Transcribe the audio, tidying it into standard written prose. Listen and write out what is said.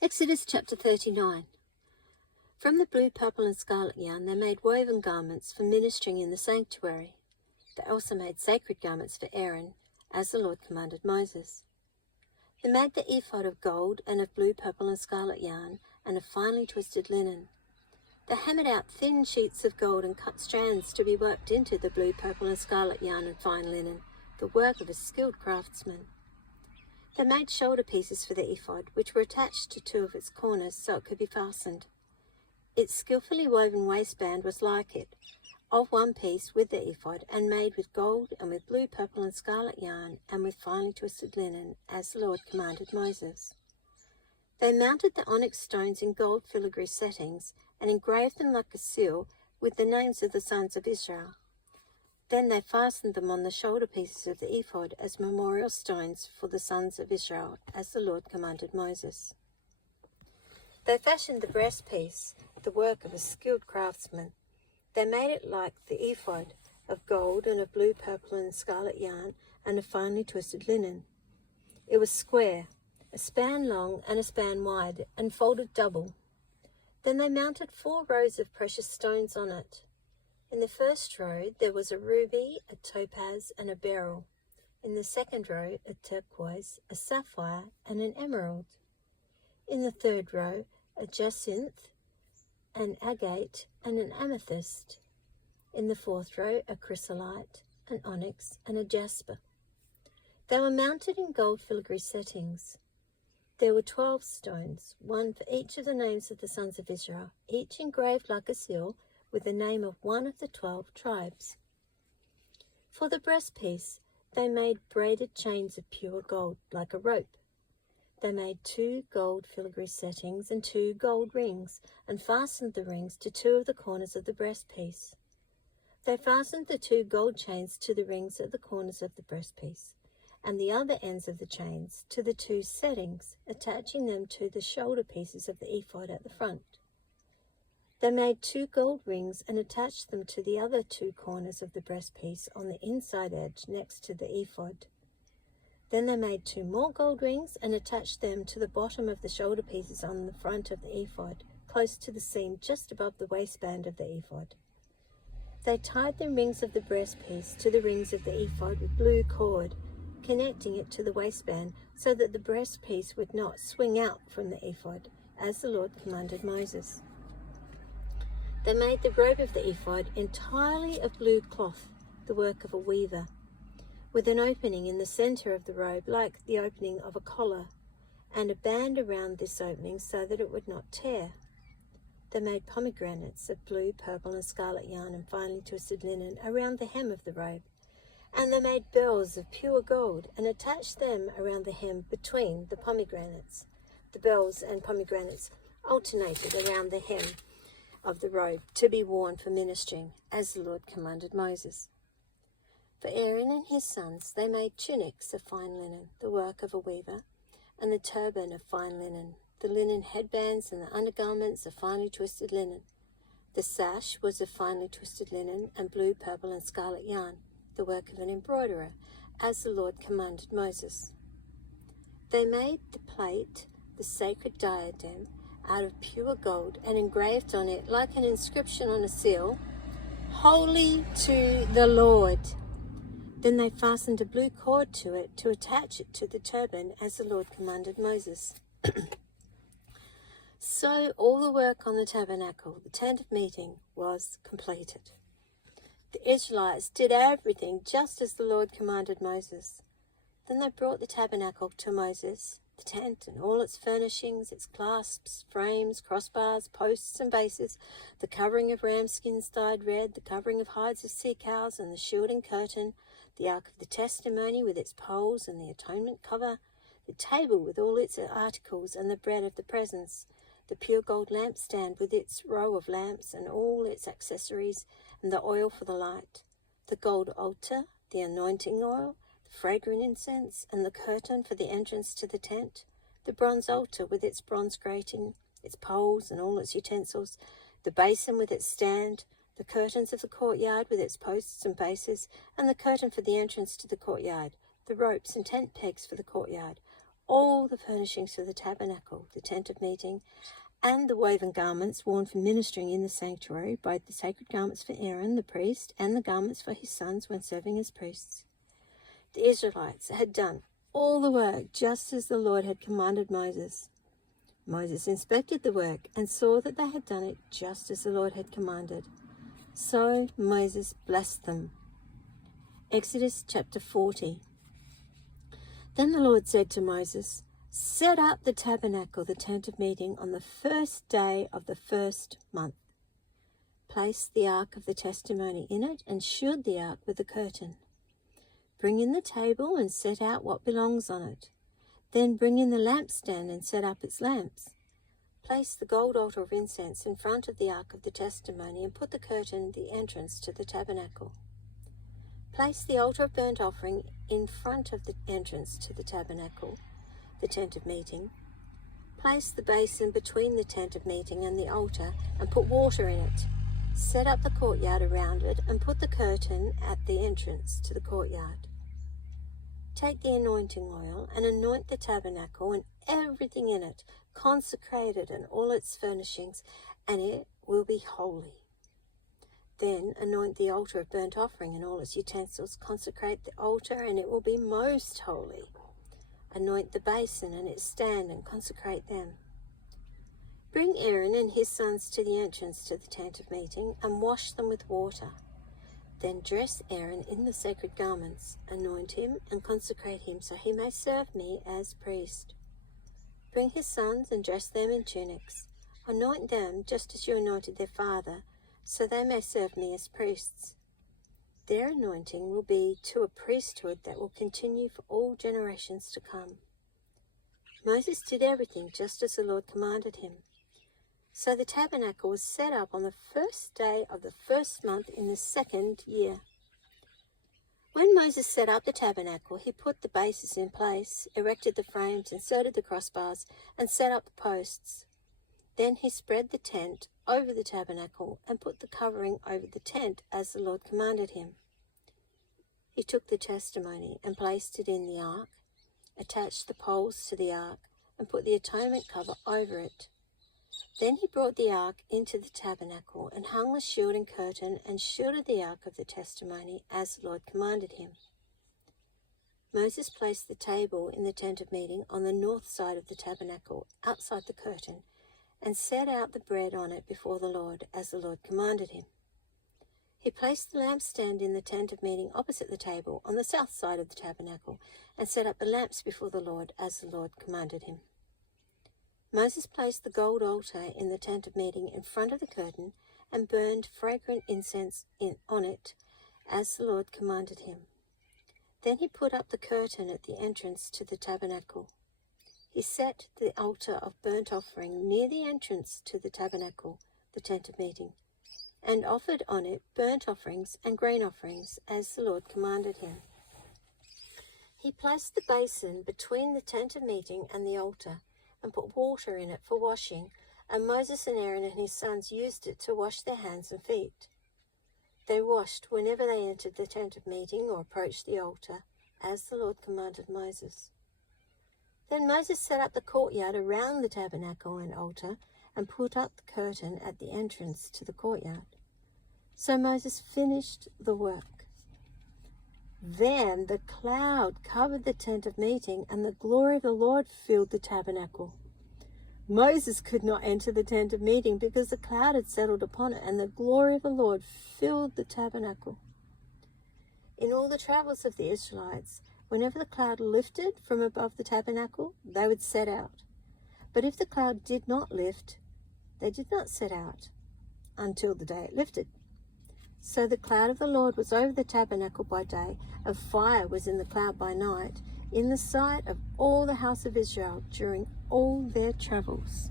Exodus chapter 39. From the blue, purple and scarlet yarn they made woven garments for ministering in the sanctuary. They also made sacred garments for Aaron, as the Lord commanded Moses. They made the ephod of gold and of blue, purple and scarlet yarn and of finely twisted linen. They hammered out thin sheets of gold and cut strands to be worked into the blue, purple and scarlet yarn and fine linen, the work of a skilled craftsman. They made shoulder pieces for the ephod, which were attached to two of its corners so it could be fastened. Its skillfully woven waistband was like it, of one piece with the ephod, and made with gold and with blue, purple and scarlet yarn and with finely twisted linen, as the Lord commanded Moses. They mounted the onyx stones in gold filigree settings and engraved them like a seal with the names of the sons of Israel. Then they fastened them on the shoulder pieces of the ephod as memorial stones for the sons of Israel, as the Lord commanded Moses. They fashioned the breastpiece, the work of a skilled craftsman. They made it like the ephod, of gold and of blue, purple and scarlet yarn and of finely twisted linen. It was square, a span long and a span wide, and folded double. Then they mounted 4 rows of precious stones on it. In the first row there was a ruby, a topaz, and a beryl. In the second row a turquoise, a sapphire, and an emerald. In the third row a jacinth, an agate, and an amethyst. In the fourth row a chrysolite, an onyx, and a jasper. They were mounted in gold filigree settings. There were 12 stones, one for each of the names of the sons of Israel, each engraved like a seal, with the name of one of the 12 tribes. For the breastpiece, they made braided chains of pure gold, like a rope. They made 2 gold filigree settings and 2 gold rings, and fastened the rings to 2 of the corners of the breastpiece. They fastened the 2 gold chains to the rings at the corners of the breastpiece, and the other ends of the chains to the 2 settings, attaching them to the shoulder pieces of the ephod at the front. They made 2 gold rings and attached them to the other 2 corners of the breastpiece on the inside edge next to the ephod. Then they made 2 more gold rings and attached them to the bottom of the shoulder pieces on the front of the ephod, close to the seam just above the waistband of the ephod. They tied the rings of the breastpiece to the rings of the ephod with blue cord, connecting it to the waistband so that the breastpiece would not swing out from the ephod, as the Lord commanded Moses. They made the robe of the ephod entirely of blue cloth, the work of a weaver, with an opening in the center of the robe like the opening of a collar, and a band around this opening so that it would not tear. They made pomegranates of blue, purple and scarlet yarn and finely twisted linen around the hem of the robe, and they made bells of pure gold and attached them around the hem between the pomegranates. The bells and pomegranates alternated around the hem of the robe to be worn for ministering, as the Lord commanded Moses. For Aaron and his sons they made tunics of fine linen, the work of a weaver, and the turban of fine linen, the linen headbands and the undergarments of finely twisted linen. The sash was of finely twisted linen and blue, purple and scarlet yarn, the work of an embroiderer, as the Lord commanded Moses. They made the plate, the sacred diadem, out of pure gold and engraved on it, like an inscription on a seal, "Holy to the Lord." Then they fastened a blue cord to it to attach it to the turban, as the Lord commanded Moses. So all the work on the tabernacle, the tent of meeting, was completed. The Israelites did everything just as the Lord commanded Moses. Then they brought the tabernacle to Moses, the tent and all its furnishings, its clasps, frames, crossbars, posts and bases, the covering of ram skins dyed red, the covering of hides of sea cows, and the shield and curtain, the ark of the testimony with its poles and the atonement cover, the table with all its articles and the bread of the presence, the pure gold lampstand with its row of lamps and all its accessories, and the oil for the light, the gold altar, the anointing oil, the fragrant incense, and the curtain for the entrance to the tent, the bronze altar with its bronze grating, its poles and all its utensils, the basin with its stand, the curtains of the courtyard with its posts and bases, and the curtain for the entrance to the courtyard, the ropes and tent pegs for the courtyard, all the furnishings for the tabernacle, the tent of meeting, and the woven garments worn for ministering in the sanctuary, both the sacred garments for Aaron the priest and the garments for his sons when serving as priests. The Israelites had done all the work just as the Lord had commanded Moses. Moses inspected the work and saw that they had done it just as the Lord had commanded. So Moses blessed them. Exodus chapter 40. Then the Lord said to Moses, "Set up the tabernacle, the tent of meeting, on the first day of the first month. Place the ark of the testimony in it and shield the ark with a curtain. Bring in the table and set out what belongs on it. Then bring in the lampstand and set up its lamps. Place the gold altar of incense in front of the ark of the testimony and put the curtain at the entrance to the tabernacle. Place the altar of burnt offering in front of the entrance to the tabernacle, the tent of meeting. Place the basin between the tent of meeting and the altar and put water in it. Set up the courtyard around it and put the curtain at the entrance to the courtyard. Take the anointing oil and anoint the tabernacle and everything in it, consecrate it and all its furnishings, and it will be holy. Then anoint the altar of burnt offering and all its utensils, consecrate the altar, and it will be most holy. Anoint the basin and its stand and consecrate them. Bring Aaron and his sons to the entrance to the tent of meeting and wash them with water. Then dress Aaron in the sacred garments, anoint him and consecrate him so he may serve me as priest. Bring his sons and dress them in tunics. Anoint them just as you anointed their father, so they may serve me as priests. Their anointing will be to a priesthood that will continue for all generations to come." Moses did everything just as the Lord commanded him. So the tabernacle was set up on the first day of the first month in the second year. When Moses set up the tabernacle, he put the bases in place, erected the frames, inserted the crossbars, and set up the posts. Then he spread the tent over the tabernacle and put the covering over the tent as the Lord commanded him. He took the testimony and placed it in the ark, attached the poles to the ark, and put the atonement cover over it. Then he brought the ark into the tabernacle and hung the shielding curtain and shielded the ark of the testimony as the Lord commanded him. Moses placed the table in the tent of meeting on the north side of the tabernacle, outside the curtain, and set out the bread on it before the Lord as the Lord commanded him. He placed the lampstand in the tent of meeting opposite the table on the south side of the tabernacle and set up the lamps before the Lord as the Lord commanded him. Moses placed the gold altar in the tent of meeting in front of the curtain and burned fragrant incense on it as the Lord commanded him. Then he put up the curtain at the entrance to the tabernacle. He set the altar of burnt offering near the entrance to the tabernacle, the tent of meeting, and offered on it burnt offerings and grain offerings as the Lord commanded him. He placed the basin between the tent of meeting and the altar and put water in it for washing, and Moses and Aaron and his sons used it to wash their hands and feet. They washed whenever they entered the tent of meeting or approached the altar, as the Lord commanded Moses. Then Moses set up the courtyard around the tabernacle and altar and put up the curtain at the entrance to the courtyard. So Moses finished the work. Then the cloud covered the tent of meeting, and the glory of the Lord filled the tabernacle. Moses could not enter the tent of meeting because the cloud had settled upon it, and the glory of the Lord filled the tabernacle. In all the travels of the Israelites, whenever the cloud lifted from above the tabernacle, they would set out. But if the cloud did not lift, they did not set out until the day it lifted. So the cloud of the Lord was over the tabernacle by day, and fire was in the cloud by night, in the sight of all the house of Israel during all their travels.